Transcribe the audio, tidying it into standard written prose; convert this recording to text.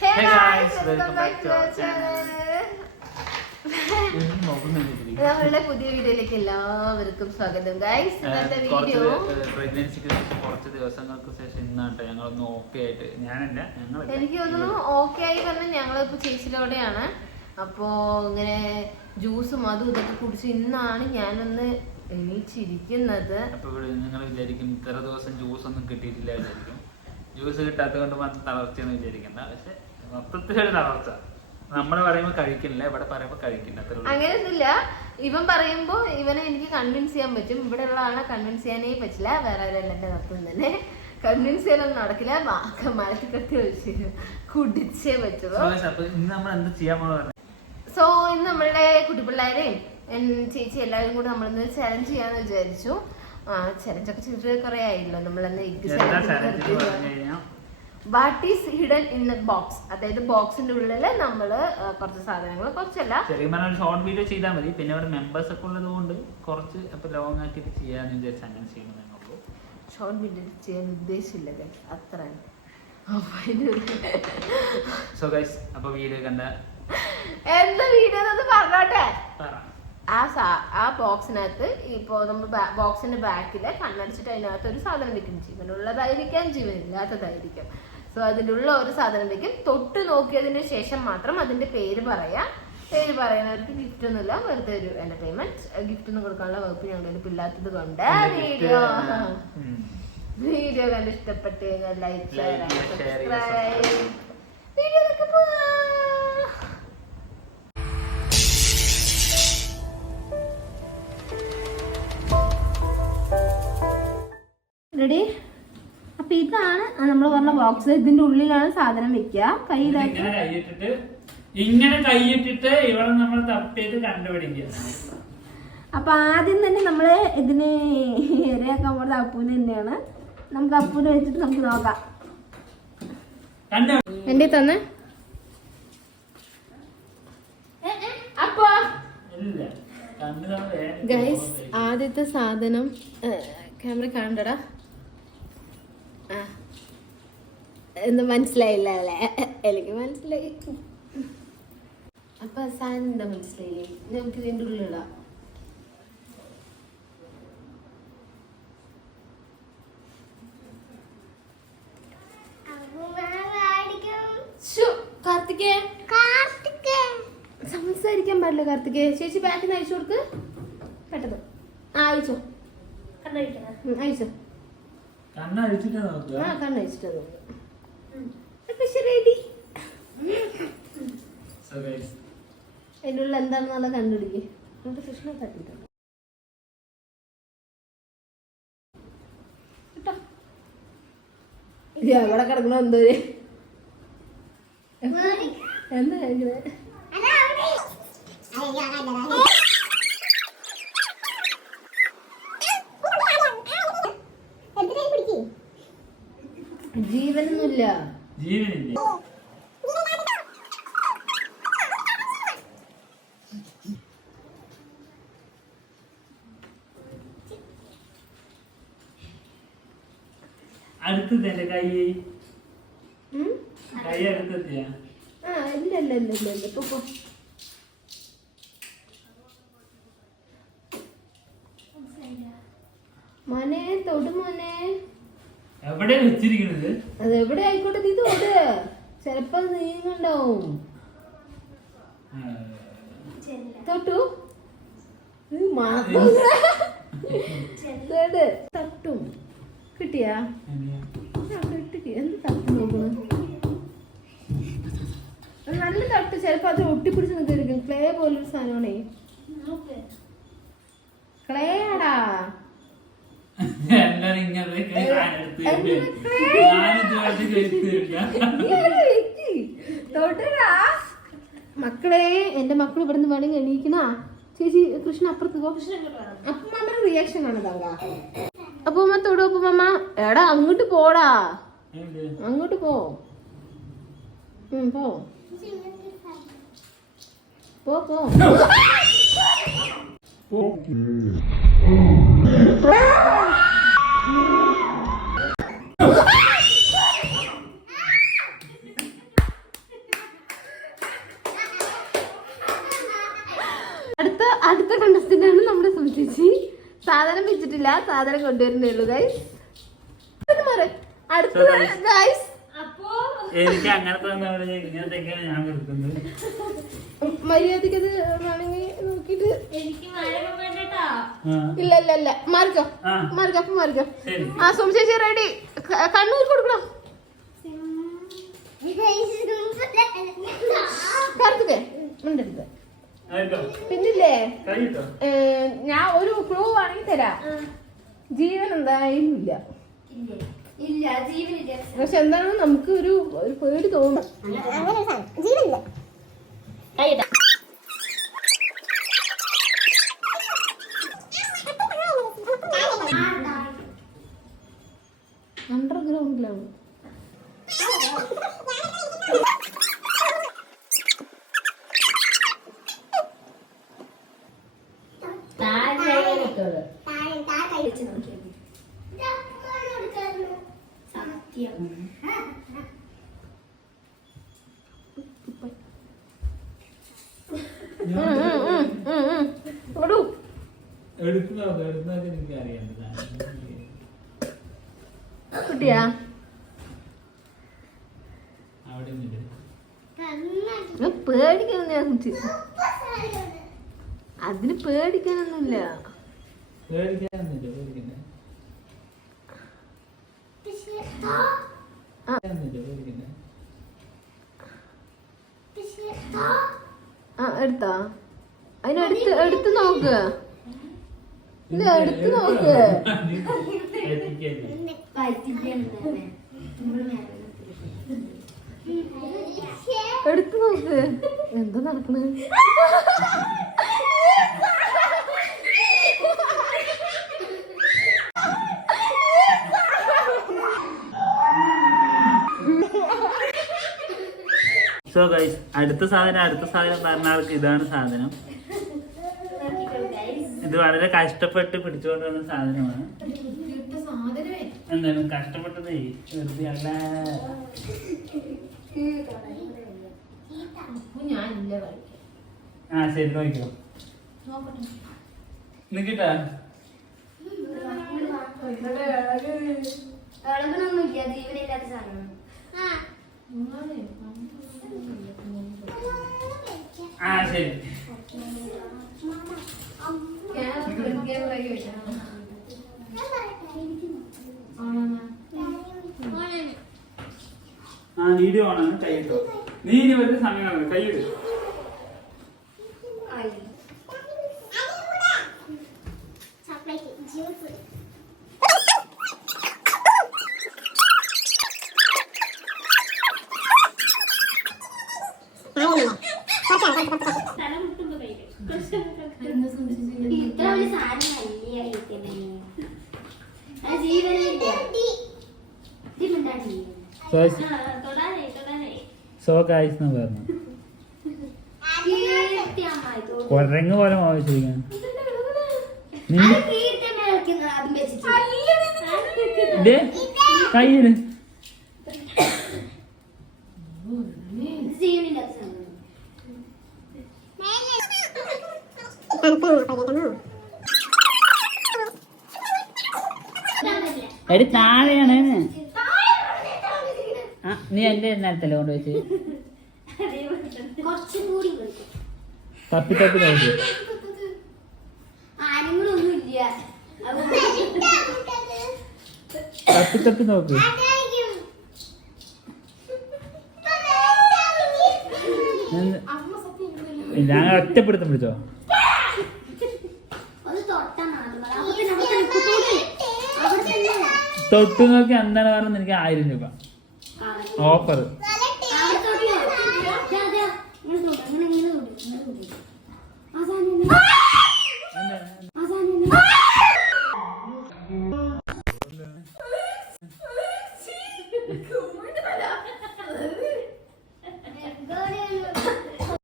Hey guys, welcome back to our channel. നമ്മളുടെ പുതിയ വീഡിയോയിലേക്ക് എല്ലാവർക്കും സ്വാഗതം ഗൈസ്. ഇന്നത്തെ വീഡിയോ പ്രഗ്നൻസിക്ക് ശേഷം കുറച്ച് ദിവസങ്ങൾക്ക് ശേഷം ഇന്നാട്ടെ ഞങ്ങളൊന്ന് ഓക്കെ ആയിട്ട് എനിക്ക് തോന്നുന്നു ഓക്കെ ആയി പറഞ്ഞാൽ ഞങ്ങളിപ്പോ ചേച്ചിയോടെയാണ്. അപ്പോ ഇങ്ങനെ ജ്യൂസും അതും ഇതൊക്കെ കുടിച്ച് ഇന്നാണ് ഞാനൊന്ന് എണീച്ചിരിക്കുന്നത്. അപ്പൊ ഇവിടെ നിങ്ങൾ വിചാരിക്കും ഇത്ര ദിവസം ജ്യൂസ് ഒന്നും കിട്ടിയിട്ടില്ല വിചാരിക്കും. ജ്യൂസ് കിട്ടാത്തത് കൊണ്ട് മാത്രം തളർച്ചയെന്ന് വിചാരിക്കണ്ട. പക്ഷെ മൊത്തത്തിലൊരു തളർച്ച. നമ്മള് പറയുമ്പോ കഴിക്കില്ല, ഇവിടെ പറയുമ്പോ കഴിക്കില്ല. അങ്ങനെയൊന്നുമില്ല. ഇവൻ പറയുമ്പോ ഇവനെ എനിക്ക് കൺവിൻസ് ചെയ്യാൻ പറ്റും. ഇവിടെ ഉള്ള ആളെ കൺവിൻസ് ചെയ്യാനേ പറ്റില്ല. വേറെ ആരെല്ലാം എന്റെ നടത്തും തന്നെ കൺവിൻസ് ചെയ്യാനൊന്നും നടക്കില്ല. മരത്തിൽ കത്തി വെച്ച് കുടിച്ചേ പറ്റുള്ളൂ. സോ ഇന്ന് നമ്മളുടെ കുട്ടിപ്പിള്ളേരെയും ചേച്ചി എല്ലാവരും കൂടെ നമ്മളിന്ന് ചലഞ്ച് ചെയ്യാന്ന് വിചാരിച്ചു. ചലഞ്ചൊക്കെ ചെയ്തിട്ട് കുറെ ആയില്ലോ. നമ്മളന്ന് what is hidden in the box, അതായത് ബോക്സിന്റെ ഉള്ളില് നമ്മള് കുറച്ച് സാധനങ്ങൾ, കുറച്ചല്ല ഷോർട്ട് വീഡിയോ ചെയ്താൽ മതി. പിന്നെ ഇവിടെ മെമ്പേഴ്സ് ഒക്കെ ഉള്ളത് കൊണ്ട് കുറച്ച് ലോങ് ആക്കിയിട്ട് ചെയ്യാന്ന് വിചാരിച്ചു അങ്ങനെ ചെയ്യുന്നത്. ഷോർട്ട് വീഡിയോ ചെയ്യാൻ ഉദ്ദേശമില്ല അത്ര. സോ ഗൈസ്, അപ്പൊ വീഡിയോ കണ്ട എന്താ വീഡിയോ പറഞ്ഞോട്ടെ. ആ ബോക്സിനകത്ത് ഇപ്പോ നമ്മൾ ബോക്സിന്റെ ബാക്കില് കണ്ണടിച്ചിട്ട് അതിനകത്ത് ഒരു സാധനം വെക്കും. ജീവനുള്ളതായിരിക്കാം, ജീവനില്ലാത്തതായിരിക്കാം. സോ അതിൻ്റെ ഉള്ള ഒരു സാധനം വെക്കും. തൊട്ട് നോക്കിയതിന് ശേഷം മാത്രം അതിന്റെ പേര് പറയാം. പേര് പറയുന്നവർക്ക് ഗിഫ്റ്റ് ഒന്നുമില്ല, വെറുതെ ഒരു എന്റർടൈൻമെന്റ്. ഗിഫ്റ്റ് ഒന്നും കൊടുക്കാനുള്ള വകുപ്പ് ഞങ്ങളുടെ ഇല്ലാത്തത് കൊണ്ട് വീഡിയോ കണ്ട് ഇഷ്ടപ്പെട്ട് കഴിഞ്ഞാൽ ലൈക്ക്, ഷെയർ, സബ്സ്ക്രൈബ്. വീഡിയോയിലേക്ക് പോവാം. റെഡി? അപ്പൊ ഇതാണ് നമ്മൾ പറഞ്ഞ ബോക്സ്. ഇതിന്റെ ഉള്ളിലാണ് സാധനം വെക്കുക. ഇങ്ങനെ കൈയിട്ടിട്ട് ഇവിടെ നമ്മൾ തപ്പിയിട്ട് കണ്ടുപിടിക്കുക. അപ്പൊ ആദ്യം തന്നെ നമ്മള് ഇതിന് ഇരയാക്കാൻ പോകുന്നത് അപ്പൂന് തന്നെയാണ്. നമുക്ക് അപ്പൂനെ വെച്ചിട്ട് നമുക്ക് നോക്കാം. എന്റെ തന്നെ അപ്പോ ഗൈസ്, ആദ്യത്തെ സാധനം ക്യാമറ കാണണ്ടടാ. എന്ന് മനസ്സിലായില്ല അല്ലേ? എനിക്ക് മനസ്സിലായി. അപ്പൊ സാധനം എന്താ മനസ്സിലായില്ലേ? നമുക്ക് ഇതിന്റെ ഉള്ളിലിടാം. സംസാരിക്കാൻ പാടില്ല കാർത്തികേ. ചേച്ചി ബാക്കിൽ നിന്ന് അയച്ചു കൊടുക്ക് പെട്ടെന്ന്. അയച്ചോ, അയച്ചോ. കണ്ണഴിച്ചിട്ടാ റെഡി. അതിൻ്റെ ഉള്ളിൽ എന്താണെന്നുള്ള കണ്ടുപിടിക്കേ. നമുക്ക് കൃഷ്ണ തട്ടിട്ടുണ്ട് കേട്ടോ. എവിടെ കിടക്കണോ എന്തോ എന്താ കഴിക്കുന്നത്? ജീവനൊന്നുമില്ല. ജീവനില്ല. അടുത്തല്ലേ കൈ അടുത്തെത്തിയാ? ഇല്ല. മോനെ തൊടു മോനെ. എവിടെ വെച്ചിരിക്കുന്നത്? അത് എവിടെ ആയിക്കോട്ടെ, നീ തൊട്. ചെലപ്പോ നീങ്ങണ്ടാവും. തൊട്ടു തട്ടും. കിട്ടിയാ? എന്ത് തട്ട് നോക്കുന്നു? നല്ല തട്ട്. ചിലപ്പോ അത് ഒട്ടിപ്പിടിച്ച് നിൽക്കും. ക്ലേ പോലൊരു സാധനമാണേ. ക്ലേ ആടാ. മക്കളെ, എന്റെ മക്കൾ ഇവിടുന്ന് വേണമെങ്കിൽ എണീക്കണ. ചേച്ചി കൃഷ്ണ അപ്പുറത്ത് പോ. അപ്പമ്മയുടെ റിയാക്ഷൻ ആണ് താങ്ക. അപ്പൂമ്മ തൊടു. അപ്പൂമ്മ എടാ അങ്ങോട്ട് പോടാ. അങ്ങോട്ട് പോ. പോ. അടുത്ത കണ്ടസ്റ്റന്റ് ആണ് നമ്മുടെ സുചേച്ചി. സാധനം വെച്ചിട്ടില്ല, സാധനം കൊണ്ടുവരുന്നേ ഉള്ളൂ ഗൈസ്. അടുത്ത ഗൈസ് എനിക്ക് അങ്ങനത്തെ ഇങ്ങനത്തെയൊക്കെയാണ് ഞാൻ കൊടുക്കുന്നത്. മര്യാദക്ക് അത് വേണമെങ്കിൽ നോക്കിട്ട്. ഇല്ല ഇല്ല ഇല്ല മാർഗം മാർഗം മാർഗം. ആ സുചേച്ചി റെഡി. കണ്ണൂർ കൊടുക്കണം. കറുത്തേ ഉണ്ടെടുത്ത്. പിന്നില്ലേ ഞാൻ ഒരു ക്ലൂ ആണെങ്കിൽ തരാം. ജീവൻ എന്തായാലും ഇല്ല. പക്ഷെ എന്താണ് നമുക്ക് ഒരു പേടി തോന്നും. ജീവനില്ല. അണ്ടർഗ്രൗണ്ടിലാണ്. കുട്ടിയാ പേടിക്കാനൊന്നും അതിന് പേടിക്കാനൊന്നുമില്ല. എടുത്താ അതിനെടുത്ത് എടുത്ത് നോക്ക്. ഇല്ല എടുത്ത് നോക്ക്. എടുത്ത് നോക്ക്. എന്താ നടക്കണേ? സോ ഗൈസ് അടുത്ത സാധനം പറഞ്ഞ ആൾക്ക് ഇതാണ് സാധനം. ഇത് വളരെ കഷ്ടപ്പെട്ട് പിടിച്ചുകൊണ്ട് വന്ന സാധനമാണ്. എന്താണ് കഷ്ടപ്പെട്ടത്? വെറുതെ അല്ല. ആ ശരി നോക്കിയോ നിക്കിട്ടാ. ആ ശരി ആ വീഡിയോ ഓണാണ്. കൈയിട്ടോ. നീ ഇനി വരുന്ന സമയമാണ്. കൈയിട്. സോ ഗൈസ് എന്ന് പറഞ്ഞു കൊരങ്ങ് പോലെ ആവശ്യമിരിക്കണം. കയ്യില് എടി താഴെയാണ്. നീ എന്റെ നേരത്തല്ലേ കൊണ്ടുവച്ച് തപ്പി തപ്പി നോക്കി. തപ്പി തപ്പി നോക്ക്. ഞാൻ ഒറ്റപ്പെടുത്തും പിടിച്ചോ. തൊട്ടു നോക്കി എന്താണ് പറഞ്ഞത്? എനിക്ക് 1000 രൂപ ഓഫർ.